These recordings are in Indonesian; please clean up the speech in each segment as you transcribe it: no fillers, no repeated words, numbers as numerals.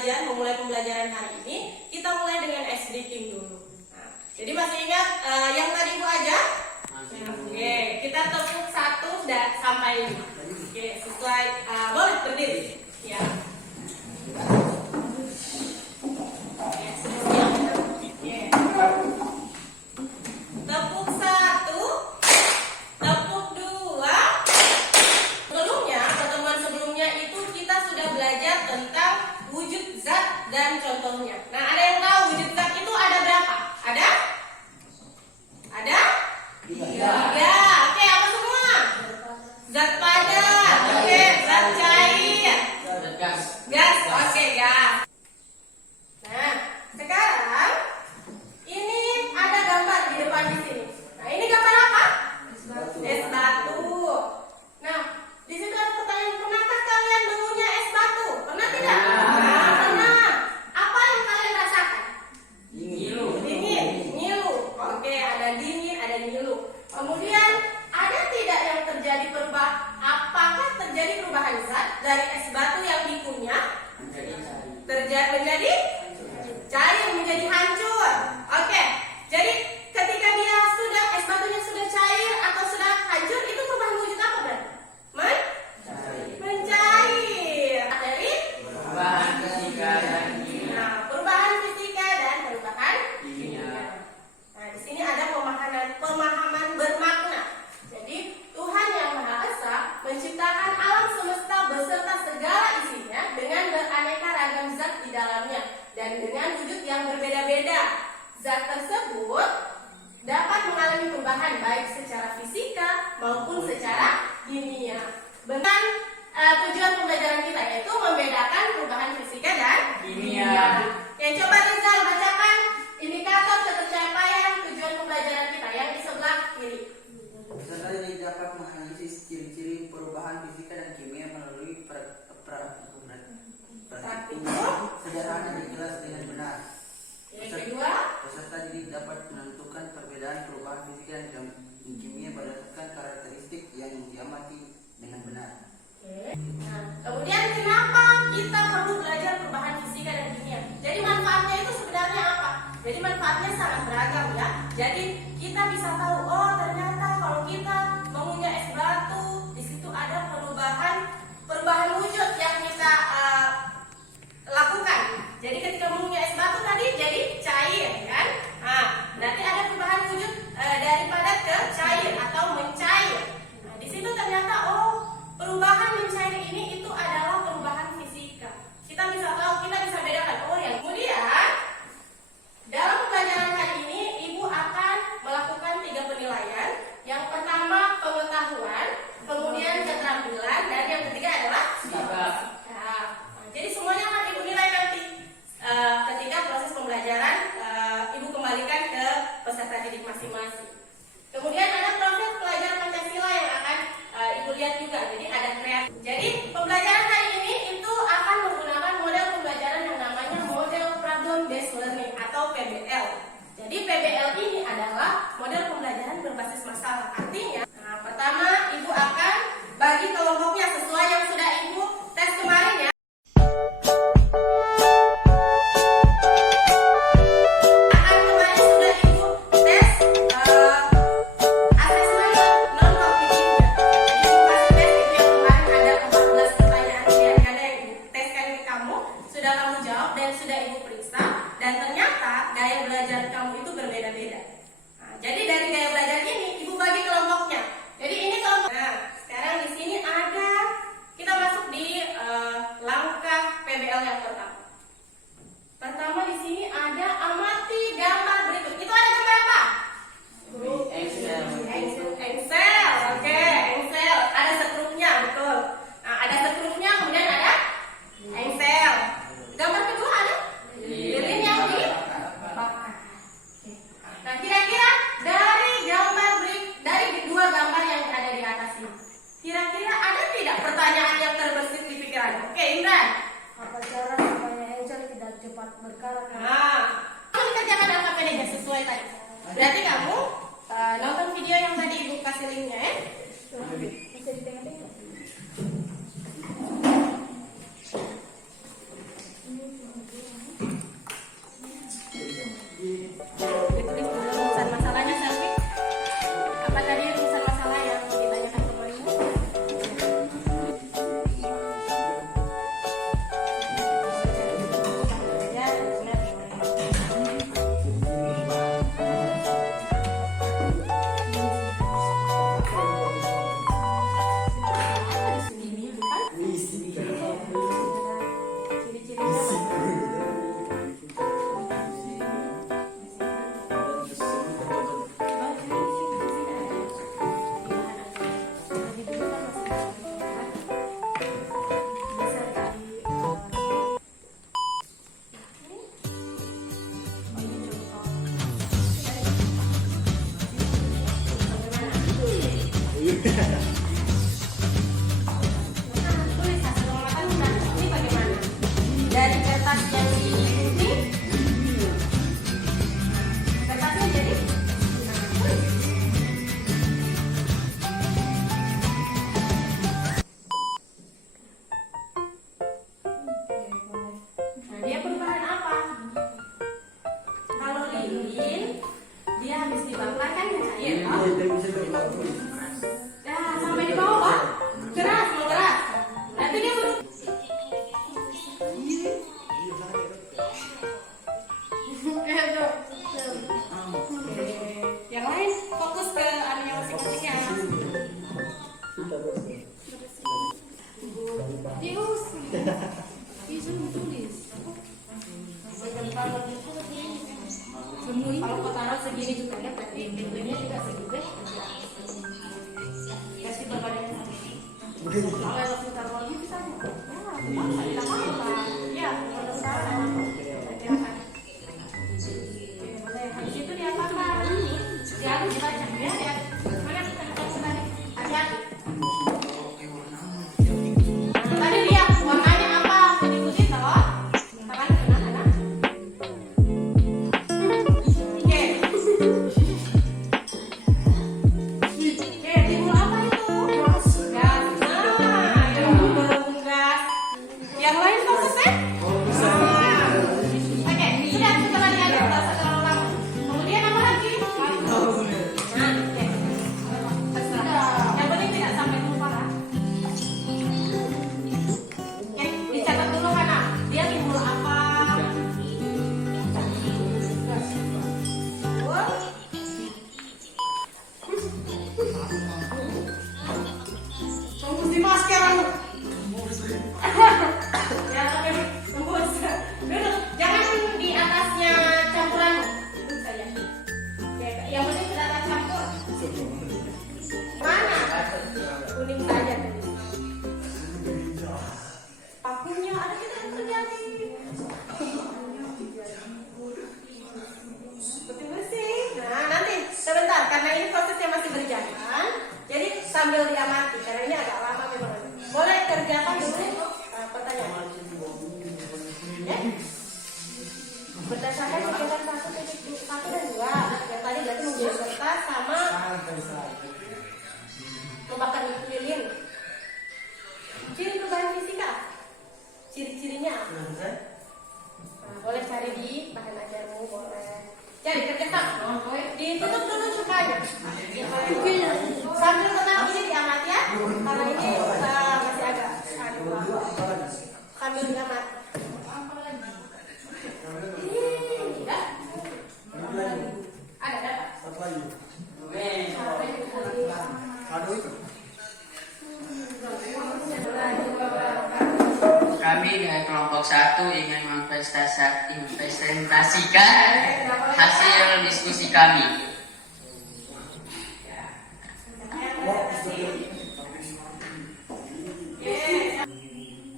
memulai pembelajaran hari ini, kita mulai dengan ice breaking dulu. Nah, jadi masih ingat yang tadi Bu ajar? Oke, kita tepuk 1 sampai 5. Oke, sesuai boleh berdiri. Ya. Tepuk 1, tepuk 2. Pertemuan sebelumnya itu kita sudah belajar tentang wujud zat dan contohnya. Nah, ada yang tahu wujud zat itu ada berapa? Ada? Ada? 3. Oke, apa semua? Zat padat. Oke, zat cair. Gas. Oke, gas. Nah, sekarang ini ada gambar di depan di sini. Nah, ini gambar apa? Es batu. Nah, di situ ada pertanyaan, pernahkah kalian mengunyah es batu? Pernah tidak? Nah, pernah. Apa yang kalian rasakan? Dingin. Ngilu. Oke, ada dingin, ada ngilu. Kemudian ada tidak yang terjadi perubahan? Apakah terjadi perubahan zat dari es batu yang dikunyah menjadi cair, menjadi hancur? Oke, jadi ketika dia es batunya sudah cair atau sudah hancur, itu perubahan wujud apa berarti? Mencair. Dari perubahan fisika dan kimia. Nah, perubahan fisika dan perubahan kimia. Nah, di sini ada pemahaman bermakna. Jadi Tuhan yang Maha Esa menciptakan alam semesta beserta segala isinya dengan beraneka ragam zat di dalamnya dan dengan wujud yang berbeda-beda. Zat tersebut dapat mengalami perubahan baik secara fisika maupun secara kimia. Dengan tujuan pembelajaran kita yaitu membedakan perubahan fisika dan kimia. Oke, coba Rizal bacakan indikator ketercapaian tujuan pembelajaran kita yang di sebelah kiri. Peserta didik dapat menganalisis ciri-ciri perubahan fisika dan kimia melalui praktikum sederhana dan jelas dengan benar. Yang kedua, peserta didik dapat menentukan perbedaan perubahan fisika dan kimia berdasarkan karakteristik yang diamati dengan benar. Nah, kemudian kenapa kita perlu belajar perubahan fisika dan kimia? Jadi manfaatnya itu sebenarnya apa? Jadi manfaatnya sangat beragam ya. Jadi kita bisa tahu, oh ternyata kalau kita mengunyah es batu, di situ ada perubahan wujud yang kita lakukan. Jadi ketika mengunyah es batu tadi jadi cair kan? Nah, berarti ada perubahan wujud dari padat ke cair atau mencair. Nah, di situ ternyata perubahan mencair ini itu adalah perubahan fisika. Kita bisa tahu, kita bisa bedakan. Kemudian dalam pembelajaran kali ini Ibu akan melakukan 3 penilaian. Yang pertama pengetahuan, kemudian keterampilan, dan yang ketiga adalah sikap. Nah, jadi semuanya akan Ibu nilai nanti ketika proses pembelajaran Ibu kembalikan ke peserta didik masing-masing. Kemudian ada proses pelajaran Pancasila yang akan Ibu lihat juga. Jadi ada kreatif. Jadi pembelajaran hari ini itu akan menggunakan model pembelajaran yang namanya model problem based learning atau PBL. Jadi PBL ini adalah model pembelajaran berbasis masalah. Artinya, pertama Ibu akan bagi kelompoknya sesuai yang sudah Ibu tes kemarin ya. Jadi dari gaya belajar ini Ibu bagi kelompoknya. Jadi ini kelompok. Nah, sekarang di sini ada kita masuk di langkah PBL yang pertama. Pertama di sini ada amati gambar berikut. Itu ada gambar apa? Excel. Oke, Excel. Ada setruknya, betul. Nah, ada setruknya, kemudian ada Excel. Gambar kedua ada lilin yang dibakar. Nah, kira-kira dari 2 gambar yang ada di atas ini, kira-kira ada tidak pertanyaan yang terbersit di pikiran? Oke, Imran. Apa cara supaya Excel tidak cepat berkarat? Nah, kamu kerjakan apa sesuai tadi. Berarti kamu nonton video yang tadi Ibu kasih linknya ya. Bisa ditengah-tengah. kalau sinkronologi bisa nggak? Ya, tidak apa-apa. Ya, mudah-mudahan. Jadi akan. Oke, boleh. Habis itu diapakan? Diaduk dibaca ya, ya. Mana kita baca tadi? Hati-hati. Tadi lihat warnanya apa? Ikuti toh. Tangan kena anak. Oke. Oke, timbul apa itu? Gas. Nah, yang belum gas. Yang lain kau selesai? Oke, sudah setelah diaduk tak usah terlalu lama. Kemudian apa lagi? Nah, oke. Terserah. Yang penting tidak sampai lupa lah. Oke, dicatat dulu Hana. Dia timbul apa? Tembus di masker kamu. Ya, oke, tembus. Duduk, jangan di atasnya campuran. Duduk saja. Oke, yang penting sudah tercampur. Mana? Kuning saja tadi. Vakumnya ada kita yang terjadi. Bersih-bersih. Nah, nanti sebentar karena ini prosesnya masih berjalan. Jadi sambil diamati karena ini agak lama memang. Boleh kerjakan dulu pertanyaan. Ya? Berdasarkan kegiatan 1.1 dan 2 yang tadi berarti menjadi kertas sama membakar lilin. Ciri perubahan fisika. Ciri-cirinya apa? Nah, boleh cari di bahan ajarmu, boleh. Cari kerjasama. Ditutup dulu cukanya. Sambil tenang ini diamati ya. Karena ini masih agak sambil diamati. Tidak. Ada dapat. Kami dari kelompok 1 ingin mempresentasikan hasil diskusi kami.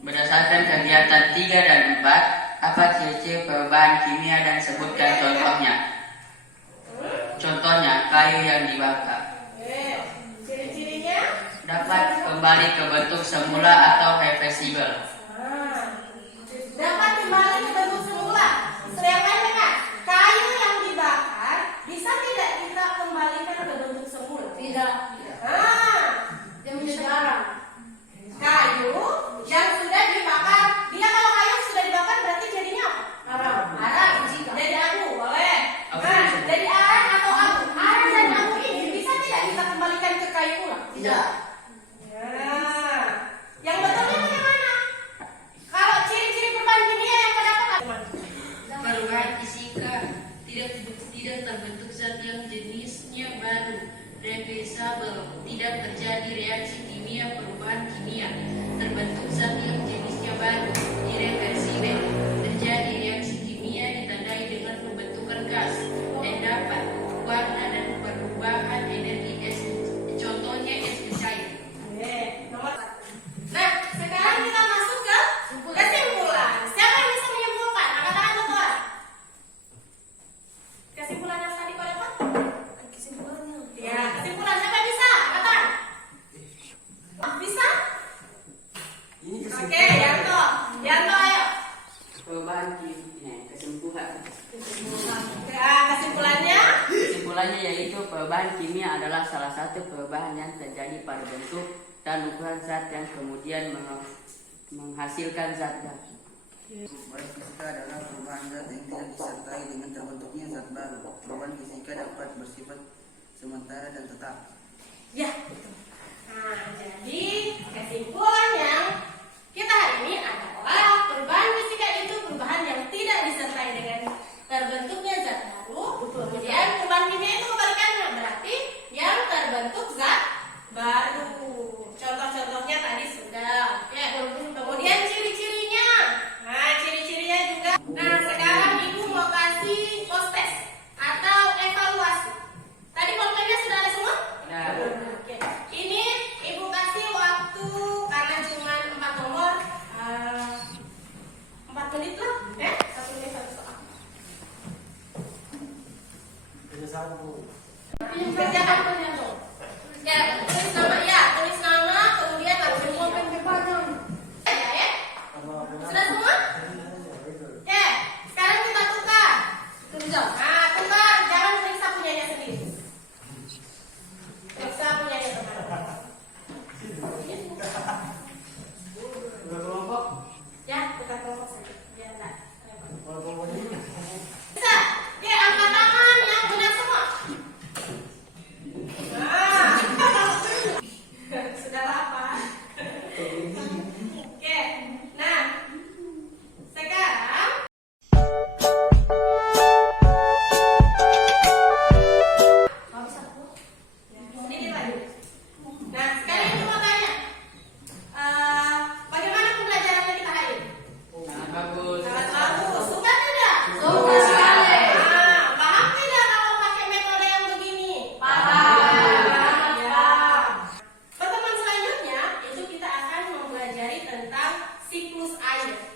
Berdasarkan kegiatan 3 dan 4, apa ciri-ciri perubahan kimia dan sebutkan contohnya. Contohnya, kayu yang dibakar Ciri-cirinya dapat kembali ke bentuk semula atau reversible. dapat kembali ke bentuk semula. Sedangkan dengan kayu yang dibakar bisa tidak kita kembalikan ke bentuk semula? Tidak. Dia menjadi arang. Kayu yang sudah dibakar, dia kalau kayu sudah dibakar berarti jadinya apa? Arang. Arang. Jadi abu, boleh. Nah, jadi arang atau abu. Arang dan abu ini bisa tidak kita kembalikan ke kayu ulang? Tidak. Nah, yang betulnya bagaimana? Kalau ciri-ciri perubahan kimia yang kau dapat apa? Perubahan fisika tidak terbentuk zat yang jenisnya baru, reversible, tidak terjadi reaksi kimia perubahan kimia, terbentuk zat yang jenisnya baru, irreversibel, terjadi reaksi kimia ditandai dengan pembentukan gas, endapan, warna dan perubahan energi es, contohnya es mencair. Nomor 1. Nah, sekarang kita masuk ke kesimpulan. Siapa yang bisa menyimpulkan? Angkat tangan satu orang. Kesimpulan yang tadi kau dapat? Kesimpulannya. Ya, kesimpulan siapa yang bisa? Angkat tangan. Bisa? Oke, Yanto. Yanto, ayo. Perubahan kimia, kesimpulan. Ya, kesimpulannya? Kesimpulannya yaitu perubahan kimia adalah salah satu perubahan yang terjadi pada bentuk dan ukuran zat yang kemudian menghasilkan zat baru. Perubahan fisika adalah perubahan zat yang tidak disertai dengan terbentuknya zat baru. Perubahan fisika dapat bersifat sementara dan tetap. Ya, betul. Nah, jadi kesimpulannya kita hari ini adalah perubahan fisika itu perubahan yang tidak disertai dengan terbentuknya zat baru. Kemudian perubahan kimia itu kebalikannya, berarti yang terbentuk zat baru. Contoh-contohnya tadi sudah. Oke. Kemudian ciri-cirinya. Nah, ciri-cirinya juga. Nah, sekarang Ibu mau kasih post test atau evaluasi. Tadi pokoknya sudah ada semua? Nah, Oke. Ini Ibu kasih waktu tentang siklus air.